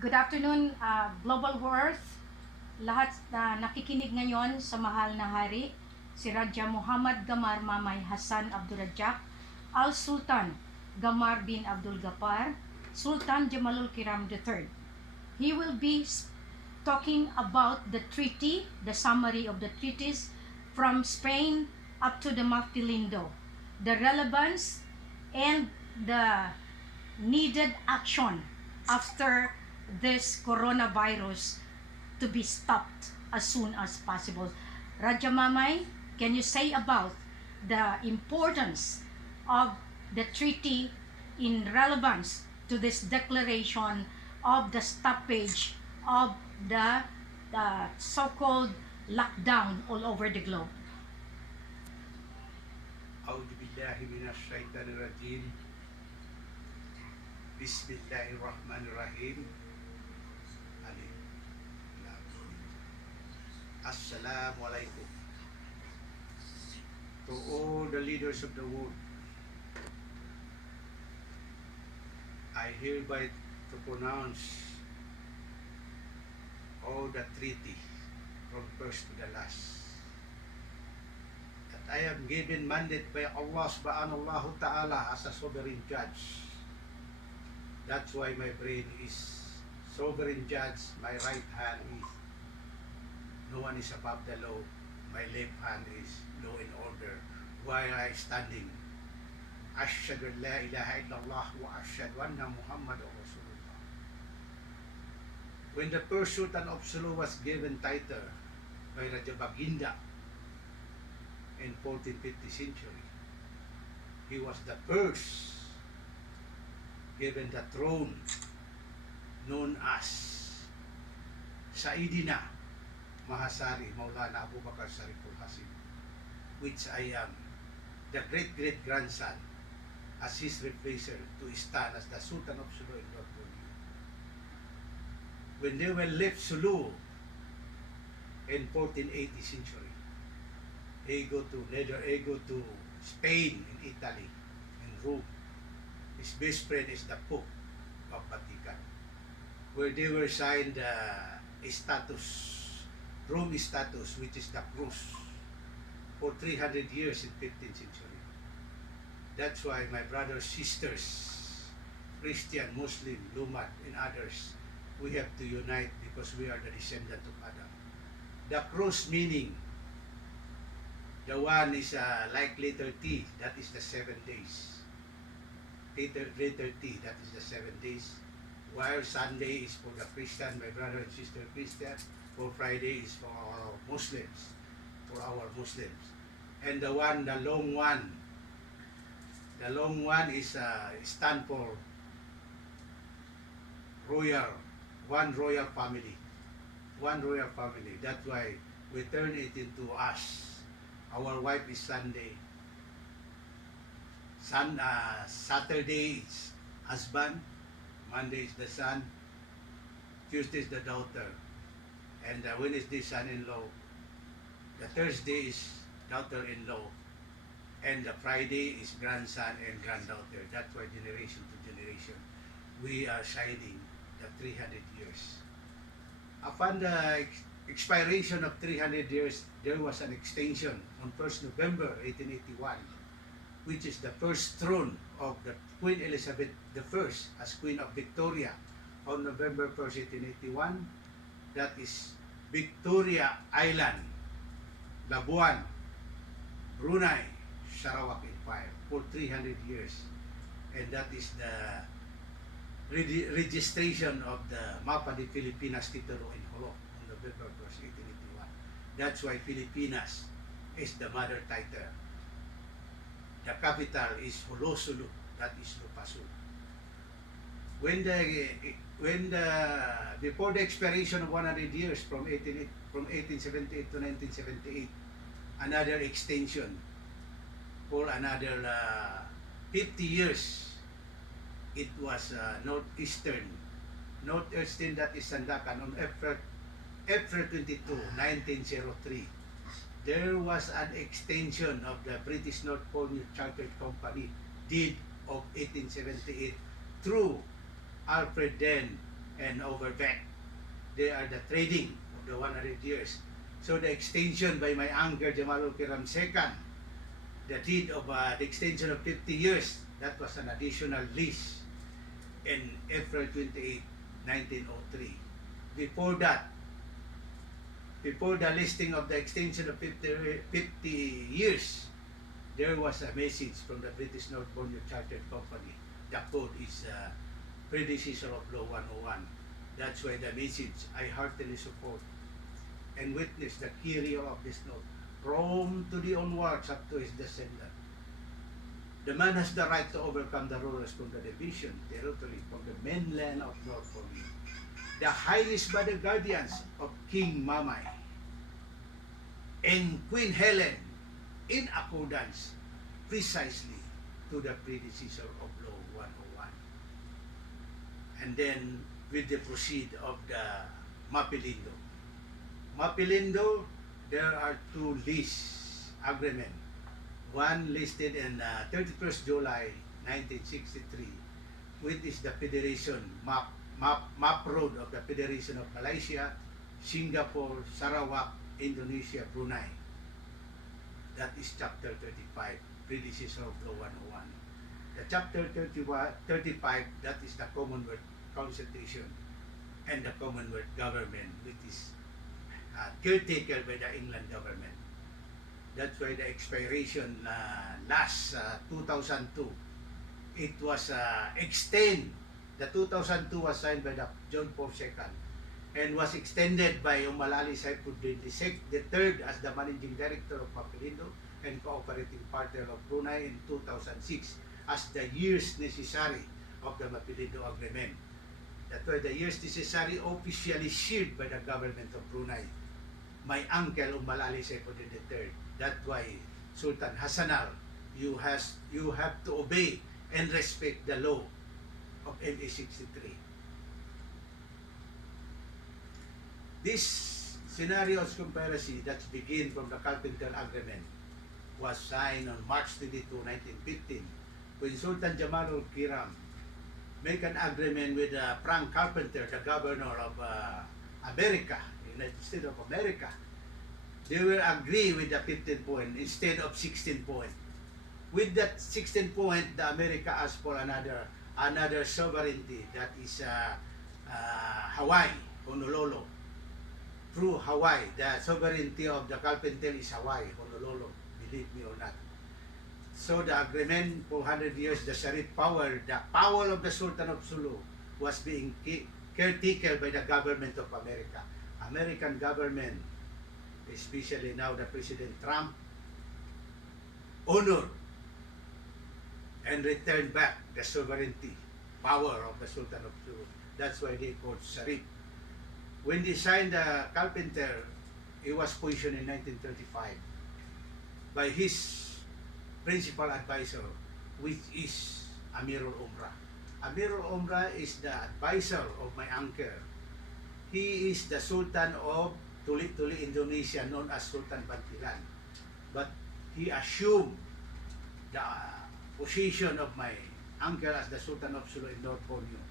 Good afternoon, Global World. Lahat na nakikinig ngayon sa mahal na hari, si Raja Muhammad Gamar Mamay Hassan Abdurrajak, Al Sultan Gamar bin Abdul Gapar, Sultan Jamalul Kiram III. He will be talking about the treaty, the summary of the treaties from Spain up to the Maftilindo, the relevance and the needed action after this coronavirus to be stopped as soon as possible. Raja Mamay, can you say about the importance of the treaty in relevance to this declaration of the stoppage of the so-called lockdown all over the globe? A'udhu billahi minas syaitanir rajim. Bismillahirrahmanirrahim. Alif Lam Mim. Assalamualaikum. To all the leaders of the world, I hereby to pronounce all the treaty from first to the last, that I am given mandate by Allah subhanahu wa ta'ala as a sovereign judge. That's why my brain is sovereign judge, my right hand is no one is above the law, my left hand is law and order, while I standing Ashhadu an la ilaha illallah wa ashhadu anna Muhammadan Rasulullah. When the first Sultan of Sulu was given title by Raja Baginda in 1450 century, he was the first given the throne known as Saidina Mahasari Maulana Abu Bakar Sariful Hasim, which I am the great-great-grandson as his replacer to stand as the Sultan of Sulu in North Borneo. When they were left Sulu in 1480 century, they go to Spain, in Italy, in Rome. His best friend is the Pope of Vatican, where they were signed a status, Rome status, which is the cross, for 300 years in 15th century. That's why my brothers, sisters, Christian, Muslim, Lumad, and others, we have to unite because we are the descendant of Adam. The cross meaning, the one is like letter T, that is the 7 days. Letter T, that is the 7 days. While Sunday is for the Christian, my brother and sister Christian, for Friday is for our Muslims, And the long one is stand for one royal family. That's why we turn it into us. Our wife is Sunday. Saturday is husband, Monday is the son, Tuesday is the daughter, and Wednesday son-in-law. The Thursday is daughter-in-law, and the Friday is grandson and granddaughter. That's why generation to generation we are shining the 300 years. Upon the expiration of 300 years, there was an extension on 1st November 1881, which is the first throne of the Queen Elizabeth I as Queen of Victoria on November 1st, 1881. That is Victoria Island, Labuan, Brunei, Sarawak Empire for 300 years. And that is the registration of the Mapa de Filipinas Titulo in Holo on November 1st, 1881. That's why Filipinas is the mother title. The capital is Holosulu, that is Lupah. Before the expiration of 100 years from 1878 to 1978, another extension for another 50 years. It was northeastern, that is Sandakan on April 22, 1903. There was an extension of the British North Borneo Chartered Company deed of 1878 through Alfred Den and overback. They are the trading of the 100 years. So the extension by my uncle Jamalul Kiram II, the deed of the extension of 50 years, that was an additional lease in April 28, 1903. Before that, before the listing of the extension of 50 years, there was a message from the British North Borneo Chartered Company. The code is predecessor of Law 101. That's why the message I heartily support and witness the carrier of this note from to the onwards up to his descendant. The man has the right to overcome the rulers from the division territory from the mainland of North Borneo, the highest by the guardians of King Mamay and Queen Helen, in accordance precisely to the predecessor of Law 101. And then with the proceed of the Mapilindo. Mapilindo, there are two lease agreements. One listed in 31st July 1963, which is the Federation map road of the Federation of Malaysia, Singapore, Sarawak, Indonesia, Brunei. That is chapter 35, predecessor of Law 101. The chapter 35, that is the Commonwealth Constitution and the Commonwealth Government, which is caretaker by the England government. That's why the expiration last 2002, it was extended. The 2002 was signed by the John Paul II and was extended by Umalali Saifuddin III as the managing director of Mapilindo and cooperating partner of Brunei in 2006 as the years necessary of the Mapilindo Agreement. That's why the years necessary officially sealed by the government of Brunei. My uncle Umalali Saifuddin III. That's why Sultan Hassanal, you have to obey and respect the law of MA 63. This scenario of conspiracy that begin from the Carpenter Agreement was signed on March 22, 1915, when Sultan Jamalul Kiram make an agreement with Frank Carpenter, the governor of America, United States of America. They will agree with the 15 point instead of 16 point. With that 16 point, the America asked for another sovereignty, that is Hawaii, Honolulu. Through Hawaii, the sovereignty of the Carpenter is Hawaii, Honolulu, believe me or not. So the agreement for 100 years, the Sharif power, the power of the Sultan of Sulu was being caretaken by the government of America. American government, especially now the President Trump, honored and returned back the sovereignty power of the Sultan of Sulu. That's why they called Sharif. When they signed the Carpenter, he was positioned in 1935 by his principal advisor, which is Amirul Umrah. Amirul Umrah is the advisor of my uncle. He is the Sultan of Tuli-Tuli, Indonesia, known as Sultan Bantilan. But he assumed the position of my uncle as the Sultan of Sulu in North Borneo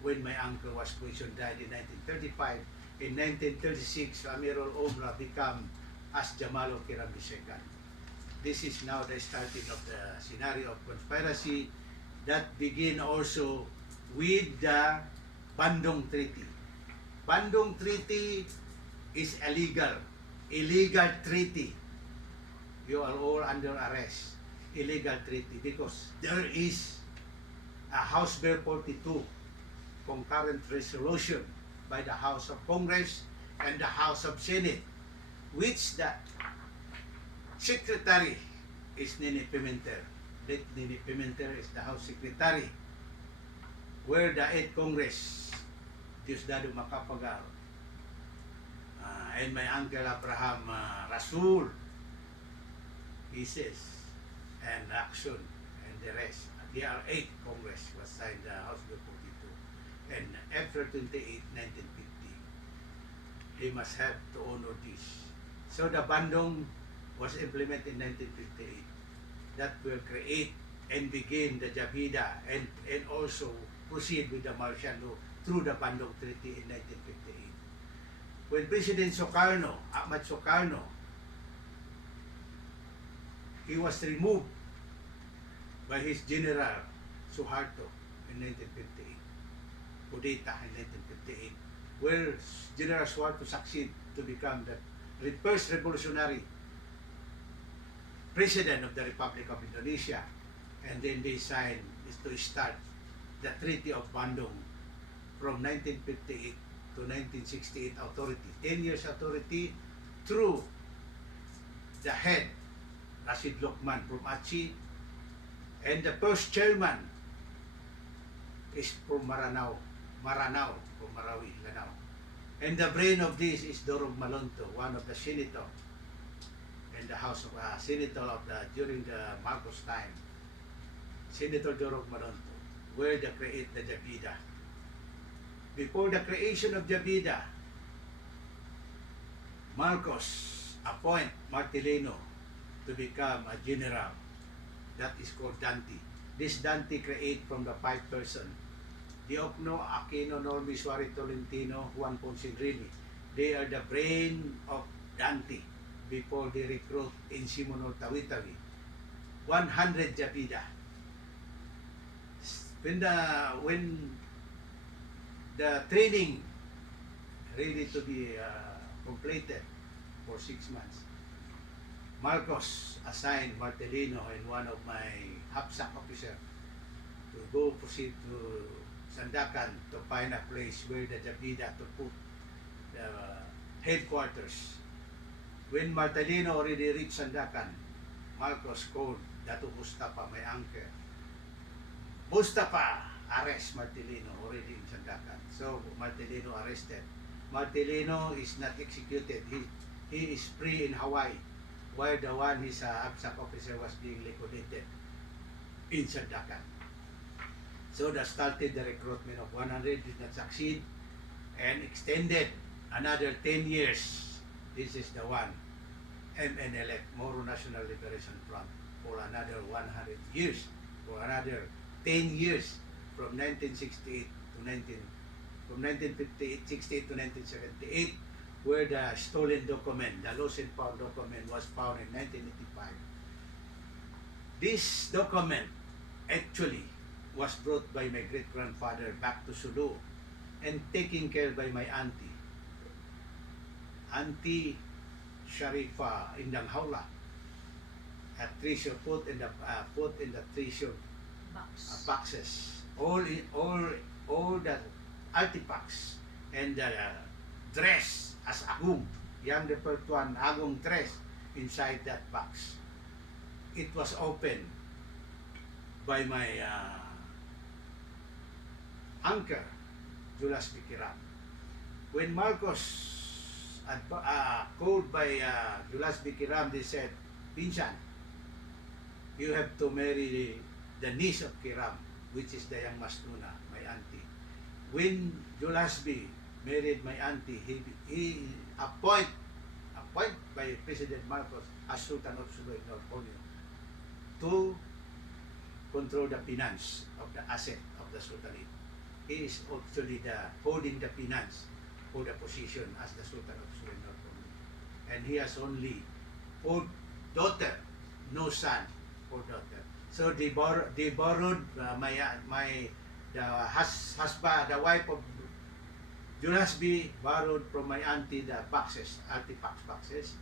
when my uncle was poisoned, died in 1935. In 1936, Amirul Umrah became as Jamalul Kiram II. This is now the starting of the scenario of conspiracy that begin also with the Bandung Treaty. Bandung Treaty is illegal treaty. You are all under arrest. Illegal treaty because there is a House Bill 42 concurrent resolution by the House of Congress and the House of Senate, which the Secretary is Nini Pimentel. That Nini Pimentel is the House Secretary, where the 8th Congress, Diosdado Macapagal, and my uncle Abraham Rasul, he says, and Action, and the rest. There are 8 Congress was signed the House Bill 42. And April 28, 1950, they must have to honor this. So the Bandung was implemented in 1958. That will create and begin the Jabida and also proceed with the martial law through the Bandung Treaty in 1958. When President Sukarno, Ahmad Sukarno, he was removed by his General Suharto in 1958, Kudeta in 1958, where General Suharto succeeded to become the first revolutionary President of the Republic of Indonesia, and then they signed to start the Treaty of Bandung from 1958 to 1968 authority, 10 years authority through the head, Rashid Lokman from Aceh, and the first chairman is from Maranao from Marawi, Lanao. And the brain of this is Dorog Malonto, one of the senator in the House of Senator of during the Marcos time, Senator Dorog Malonto, where they create the Jabida. Before the creation of Jabida, Marcos appoint Martileno to become a general. That is called Dante. This Dante create from the 5 person. Diokno, Aquino, Norby, Suarez, Tolentino, Juan Ponce-Rilli. They are the brain of Dante before they recruit in Simonol Tawi-Tawi. 100 Jabida. When the training ready to be completed for 6 months, Marcos assigned Martelino and one of my HAPSAC officer to go proceed to Sandakan to find a place where the Jabida to put the headquarters. When Martelino already reached Sandakan, Marcos called Dato Mustafa, my uncle. Mustafa, arrest Martelino already in Sandakan. So Martelino arrested. Martelino is not executed. He is free in Hawaii, while the one his APSAC officer was being liquidated in Sandakan. So that started the recruitment of 100, did not succeed, and extended another 10 years. This is the one, MNLF, Moro National Liberation Front, for another 100 years, for another 10 years, from 1968 to 1968 to 1978, where the stolen document, the lost and found document, was found in 1985. This document actually was brought by my great-grandfather back to Sulu and taken care by my Auntie Sharifa Indang Haula. A treasure put in the treasure boxes. All the artifacts and the dress as agong, young referred to an agong dress inside that box. It was opened by my uncle, Julas Bikiram. When Marcos called by Julas Bikiram, they said, Pinsan, you have to marry the niece of Kiram, which is the young Masnuna, my auntie. When Julas B married my auntie, he appointed by President Marcos as Sultan of Sulu and North Borneo to control the finance of the asset of the Sultanate. He is actually holding the finance for the position as the Sultan of Sulu and North Borneo. And he has only 4 daughters, no son, 4 daughters. So they borrowed the husband, the wife of Julas B borrowed from my auntie the boxes, artifacts boxes,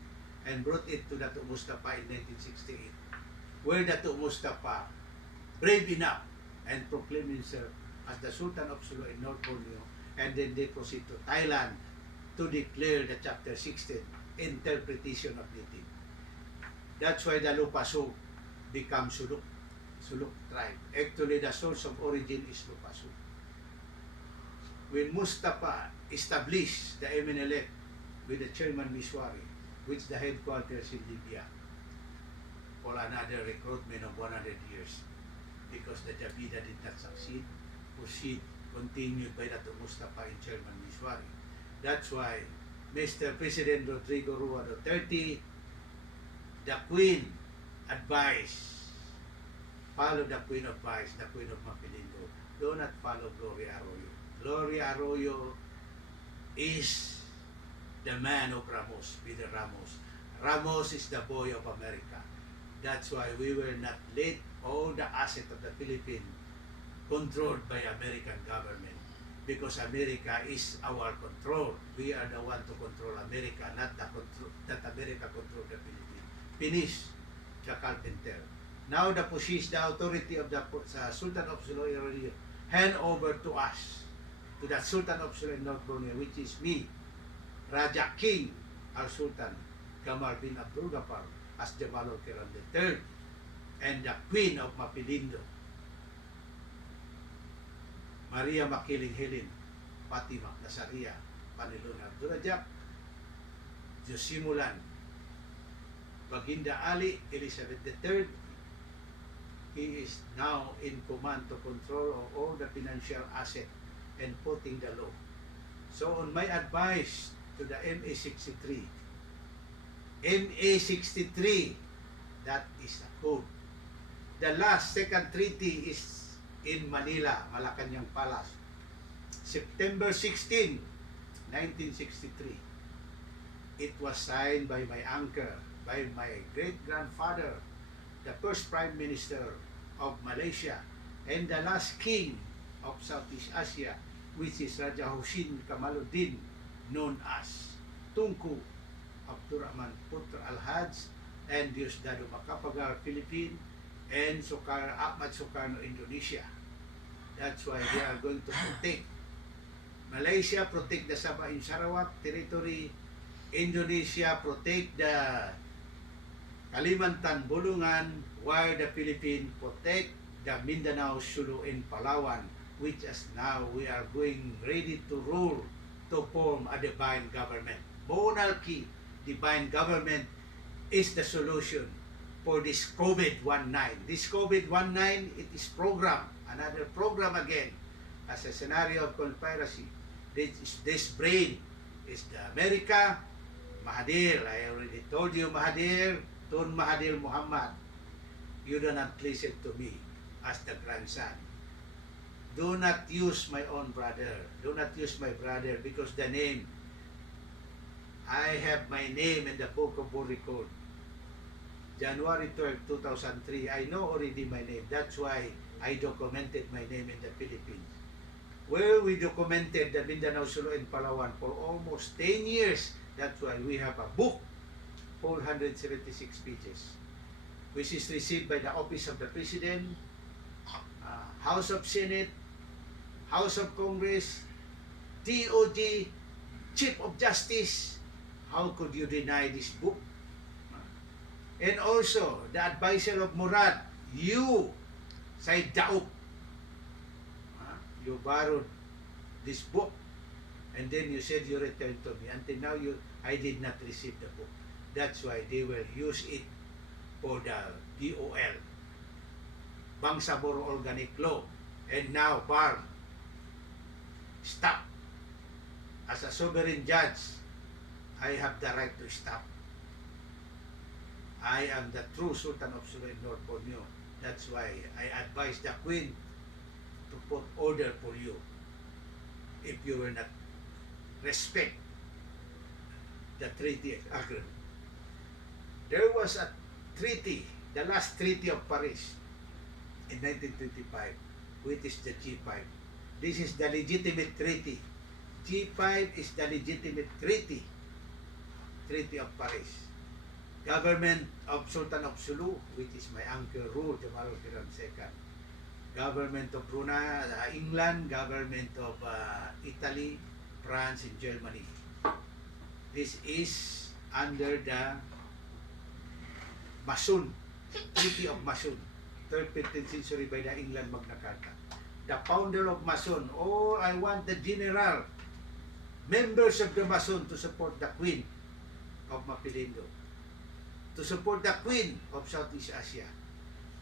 and brought it to Dato Mustafa in 1968, where Dato Mustafa, brave enough, and proclaimed himself as the Sultan of Sulu in North Borneo, and then they proceed to Thailand to declare the Chapter 16 interpretation of native. That's why the Lupah become Suluk tribe. Actually, the source of origin is Lupah. When Mustafa established the MNLF with the chairman Miswari, which the headquarters in Libya, for another recruitment of 100 years, because the Jabida did not succeed, continued by Dato Mustafa and chairman Miswari. That's why Mr. President Rodrigo Rua Duterte, the Queen advised, follow the Queen advice, the Queen of Mapilindo, do not follow Gloria Arroyo. Gloria Arroyo is the man of Ramos, Peter Ramos. Ramos is the boy of America. That's why we will not let all the assets of the Philippines controlled by American government, because America is our control. We are the one to control America, not America control the Philippines. Finish the Carpenter. Now the authority of the Sultan of Sulu already hand over to us, to the Sultan of Sulu in North Borneo, which is me, Raja King al-Sultan Gamal bin Abdul Ghaffar as Jamalul Kiram III, and the Queen of Mapilindo, Maria Makiling Helen Fatima Nasaria Panilun Abdurajak, Josimulan Baginda Ali Elizabeth III. He is now in command to control of all the financial asset and putting the law. So on my advice to the MA63, that is a code. The second treaty is in Manila, Malacanang Palace, September 16, 1963. It was signed by my uncle, by my great-grandfather, the first Prime Minister of Malaysia, and the last king of Southeast Asia, which is Raja Hussein Kamaluddin, known as Tunku Abdurrahman Putra Al-Hajj, and Diosdado Macapagal, Philippines, and Ahmad Sukarno, Indonesia. That's why they are going to protect. Malaysia protect the Sabah and Sarawak territory. Indonesia protect the Kalimantan, Bulungan, while the Philippines protect the Mindanao, Sulu, and Palawan, which as now we are going ready to rule, to form a divine government. Monarchy, divine government is the solution for this COVID-19. This COVID-19, it is program, another program again, as a scenario of conspiracy. This brain is the America, Mahathir. I already told you Mahathir, Tun Mahathir Muhammad. You do not listen to me as the grandson. Do not use my own brother. Do not use my brother, because the name, I have my name in the book of world record. January 12, 2003, I know already my name. That's why I documented my name in the Philippines. Well, we documented the Mindanao, Sulu, and Palawan for almost 10 years. That's why we have a book, 476 pages, which is received by the Office of the President, House of Senate, House of Congress, DOJ, Chief of Justice. How could you deny this book? And also, the advisor of Murad, you, Said Dauk, you borrowed this book, and then you said you returned to me. Until now, I did not receive the book. That's why they will use it for the DOL, Bangsaboro Organic Law. And now, BAR, stop. As a sovereign judge, I have the right to stop. I am the true Sultan of Sulu in North Borneo. That's why I advise the Queen to put order for you if you will not respect the treaty agreement. There was a treaty, the last Treaty of Paris in 1925, which is the G5. This is the legitimate treaty. G5 is the legitimate treaty, Treaty of Paris. Government of Sultan of Sulu, which is my uncle rule, Jamalul Kiram II. Government of Brunei, England, government of Italy, France, and Germany. This is under the Masun, Treaty of Masun, 3rd, 15th century by the England Magna Carta. The founder of Masun, I want the general, members of the Masun to support the Queen of Mapilindo, to support the Queen of Southeast Asia,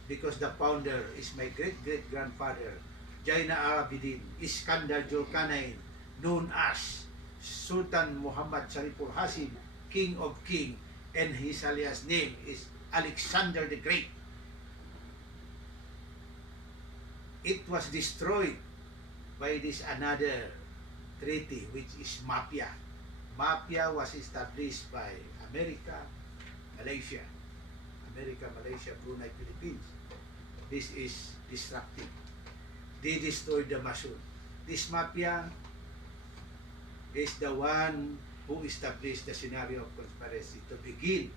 because the founder is my great-great-grandfather, Jaina Arabidin Iskandar Julkarnain, known as Sultan Muhammad Shariful Hasim, King of King, and his alias name is Alexander the Great. It was destroyed by this another treaty, which is MAPIA. MAPIA was established by America, Malaysia. America, Malaysia, Brunei, Philippines. This is destructive. They destroyed the Masun. This MAPIA is the one who established the scenario of conspiracy to begin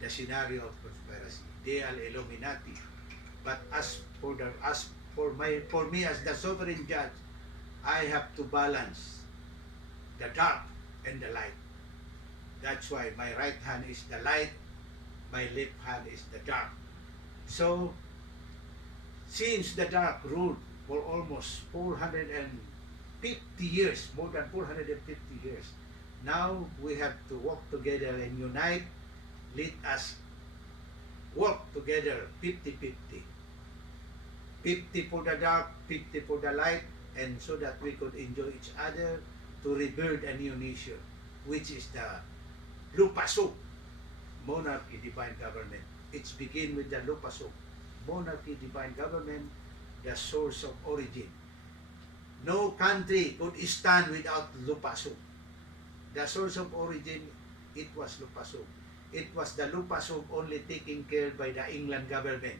the scenario of conspiracy. They are Illuminati. But for me as the sovereign judge, I have to balance the dark and the light. That's why my right hand is the light, my left hand is the dark. So, since the dark ruled for almost 450 years, more than 450 years, now we have to work together and unite. Let us work together 50-50. 50 for the dark, 50 for the light, and so that we could enjoy each other to rebuild a new nation, which is the Lupah, monarchy, divine government. It's begin with the Lupah, monarchy, divine government, the source of origin. No country could stand without Lupah. The source of origin, it was Lupah. It was the Lupah only taken care by the England government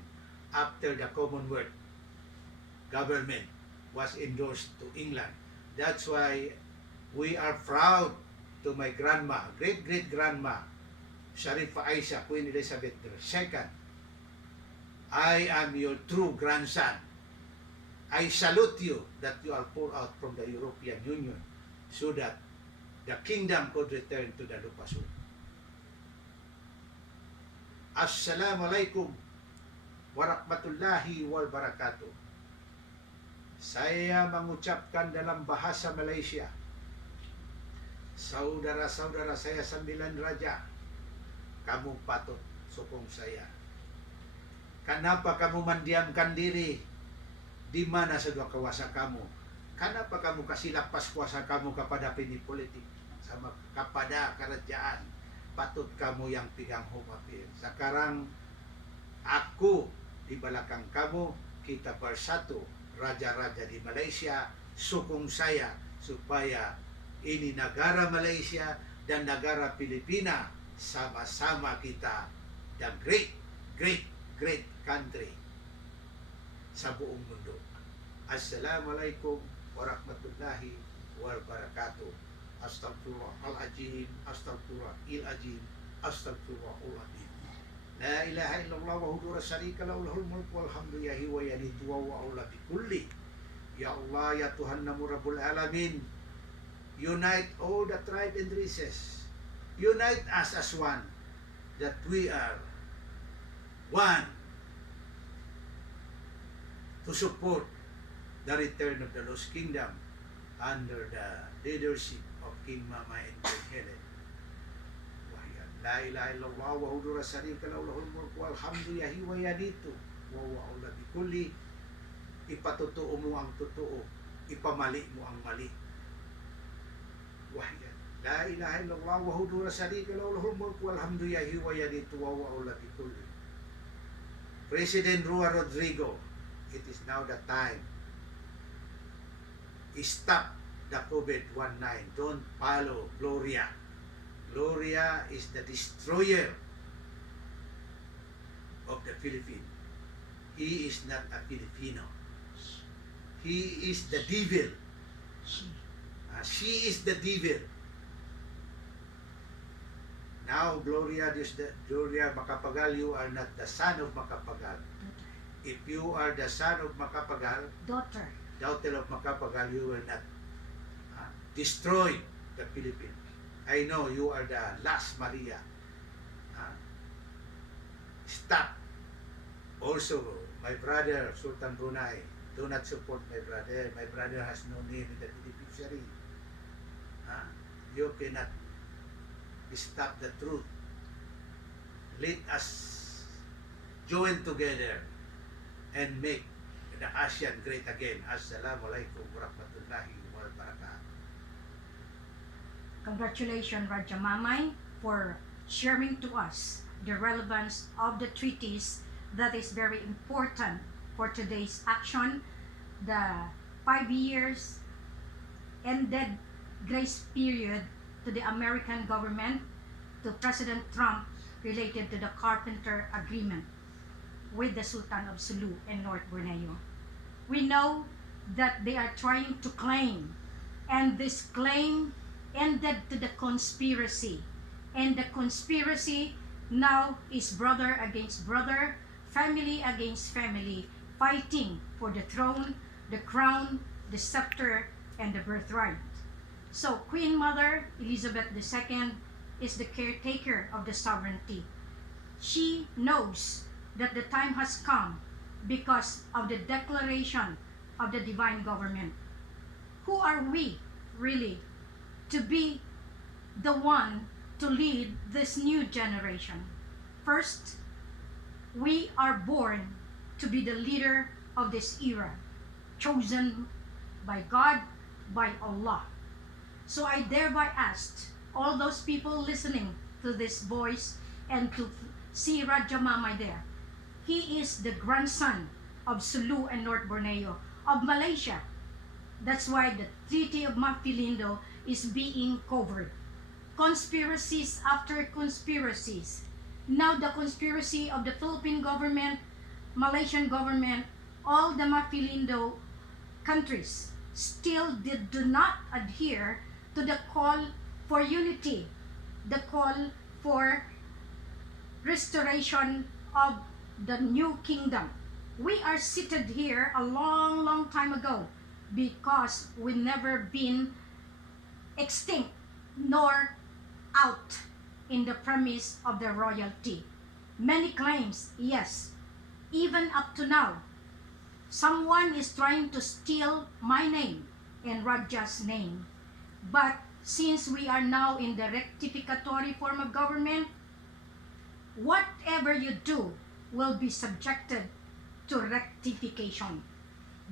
after the Commonwealth government was endorsed to England. That's why we are proud to my grandma, great-great-grandma, Sharifa Aisha, Queen Elizabeth II. I am your true grandson. I salute you that you are pulled out from the European Union so that the kingdom could return to the Lupah. Assalamualaikum warahmatullahi wabarakatuh. Saya mengucapkan dalam bahasa Malaysia, saudara-saudara saya 9 raja, kamu patut sokong saya. Kenapa kamu mendiamkan diri? Di mana sudah kuasa kamu? Kenapa kamu kasih lapas kuasa kamu kepada politik, sama kepada kerajaan? Patut kamu yang pegang home affairs. Sekarang aku di belakang kamu, kita bersatu, raja-raja di Malaysia, sokong saya supaya ini negara Malaysia dan negara Filipina sama-sama kita the great country sa buong mundo. Assalamualaikum warahmatullahi wabarakatuh. Astaghfirullahaladzim, astaghfirullahaladzim, astaghfirullahaladzim. La ilaha illallah wahdahu la syarika lahu, lahul mulku wal hamdu yahi wa yamiitu wa huwa ala bikulli. Ya Allah, ya Tuhan namu Rabbul Alamin, unite all the tribe and races. Unite us as one, that we are one to support the return of the lost kingdom under the leadership of King Mamay and Queen Helen. La ilaha illallah wahdahu la syarika lahu, lahul mulku wal hamdu yahi wa yamiitu wa huwa ala bikulli. Ipatutuo mo ang totoo, ipamali mo ang mali. Wahyan. La ilaha illallah wahdahu la syarika lahu, lahul mulku wal hamdu yahi wa yamiitu wa huwa ala bikulli. President Rua Rodrigo, it is now the time. Stop the COVID-19. Don't follow Gloria. Gloria is the destroyer of the Philippines. He is not a Filipino. He is the devil. She is the devil. Now, Gloria Macapagal, you are not the son of Macapagal. If you are the son of Macapagal, daughter of Macapagal, you will not destroy the Philippines. I know you are the last Maria. Stop. Also, my brother, Sultan Brunei, do not support my brother. My brother has no name in the beneficiary. You cannot stop the truth. Let us join together and make the ASEAN great again. Assalamualaikum warahmatullahi wabarakatuh. Congratulations, Raja Mamay, for sharing to us the relevance of the treaties that is very important for today's action, the 5 years ended grace period to the American government, to President Trump, related to the Carpenter Agreement with the Sultan of Sulu and North Borneo. We know that they are trying to claim, and this claim ended to the conspiracy. And the conspiracy now is brother against brother, family against family, fighting for the throne, the crown, the scepter, and the birthright. So Queen Mother Elizabeth II is the caretaker of the sovereignty. She knows that the time has come because of the declaration of the divine government. Who are we really to be the one to lead this new generation? First, we are born to be the leader of this era, chosen by God, by Allah. So I thereby ask all those people listening to this voice and to see Raja Mamay there. He is the grandson of Sulu and North Borneo, of Malaysia. That's why the Treaty of Mapilindo is being covered. Conspiracies after conspiracies. Now the conspiracy of the Philippine government, Malaysian government, all the Mapilindo countries still do not adhere to the call for unity, the call for restoration of the new kingdom. We are seated here a long, long time ago because we never been extinct nor out in the premise of the royalty. Many claims, yes, even up to now, someone is trying to steal my name and Raja's name. But since we are now in the rectificatory form of government, whatever you do will be subjected to rectification.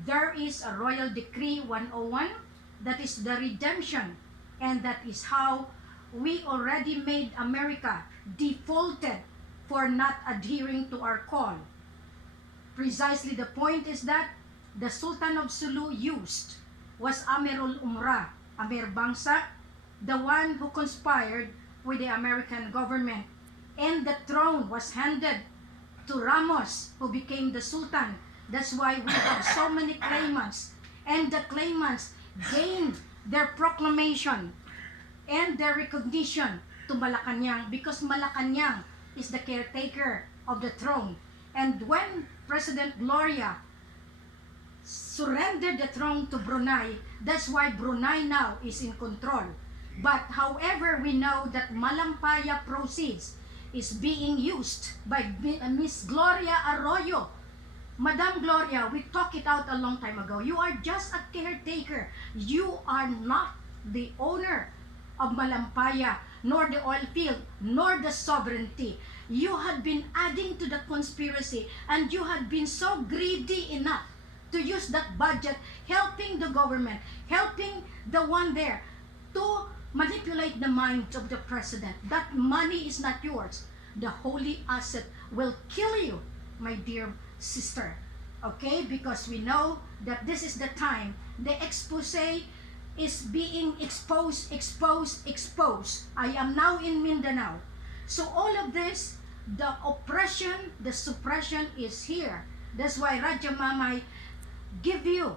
There is a Royal Decree 101 that is the redemption, and that is how we already made America defaulted for not adhering to our call. Precisely the point is that the Sultan of Sulu used was Amirul Umrah, Amir Bangsa, the one who conspired with the American government, and the throne was handed to Ramos, who became the Sultan. That's why we have so many claimants, and the claimants gained their proclamation and their recognition to Malacanang because Malacanang is the caretaker of the throne. And when President Gloria surrendered the throne to Brunei, that's why Brunei now is in control. But however, we know that Malampaya proceeds is being used by Miss Gloria Arroyo. Madam Gloria, we talked it out a long time ago. You are just a caretaker. You are not the owner of Malampaya, nor the oil field, nor the sovereignty. You had been adding to the conspiracy, and you had been so greedy enough to use that budget, helping the government, helping the one there, to manipulate the minds of the president. That money is not yours. The holy asset will kill you, my dear sister. Okay? Because we know that this is the time the expose is being exposed. I am now in Mindanao. So all of this, the oppression, the suppression is here. That's why Raja Mamay give you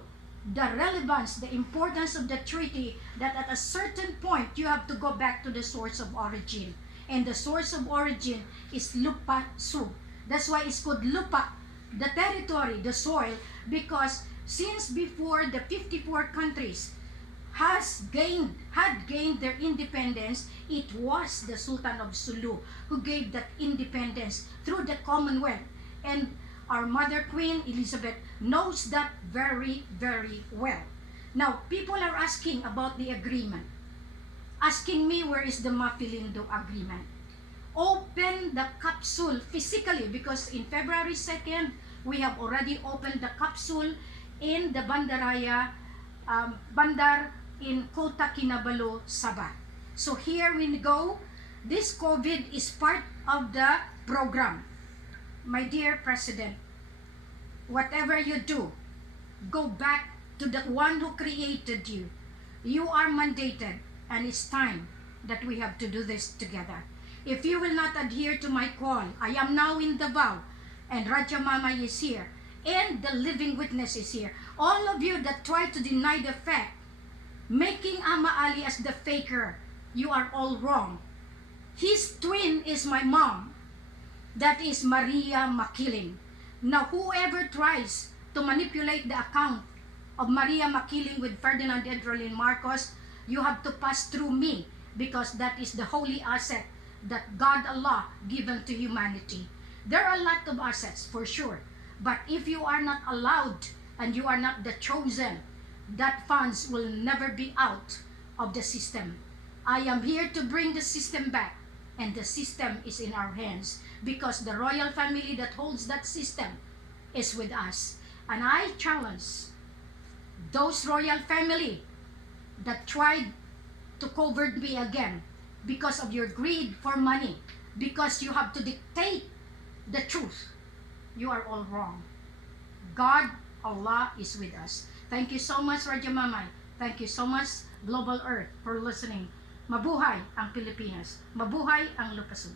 the relevance, the importance of the treaty, that at a certain point you have to go back to the source of origin. And the source of origin is Lupah Sub. That's why it's called Lupah, the territory, the soil, because since before the 54 countries had gained their independence, it was the Sultan of Sulu who gave that independence through the Commonwealth. And our Mother Queen Elizabeth knows that very, very well. Now, people are asking about the agreement. Asking me, where is the Mapilindo Agreement? Open the capsule physically, because in February 2nd, we have already opened the capsule in the Bandaraya, Bandar in Kota Kinabalu, Sabah. So here we go. This COVID is part of the program. My dear President, whatever you do, go back to the one who created you. You are mandated, and it's time that we have to do this together. If you will not adhere to my call, I am now in Davao, and Raja Mamay is here, and the living witness is here. All of you that try to deny the fact, making Ama Ali as the faker, you are all wrong. His twin is my mom. That is Maria Makiling. Now, whoever tries to manipulate the account of Maria Makiling with Ferdinand Edrolin Marcos, you have to pass through me, because that is the holy asset that God Allah given to humanity. There are a lot of assets for sure, but if you are not allowed and you are not the chosen, that funds will never be out of the system. I am here to bring the system back, and the system is in our hands, because the royal family that holds that system is with us. And I challenge those royal family that tried to cover me again because of your greed for money, because you have to dictate the truth. You are all wrong. God, Allah is with us. Thank you so much, Raja Mamay. Thank you so much, Global Earth, for listening. Mabuhay ang Pilipinas. Mabuhay ang Lupah.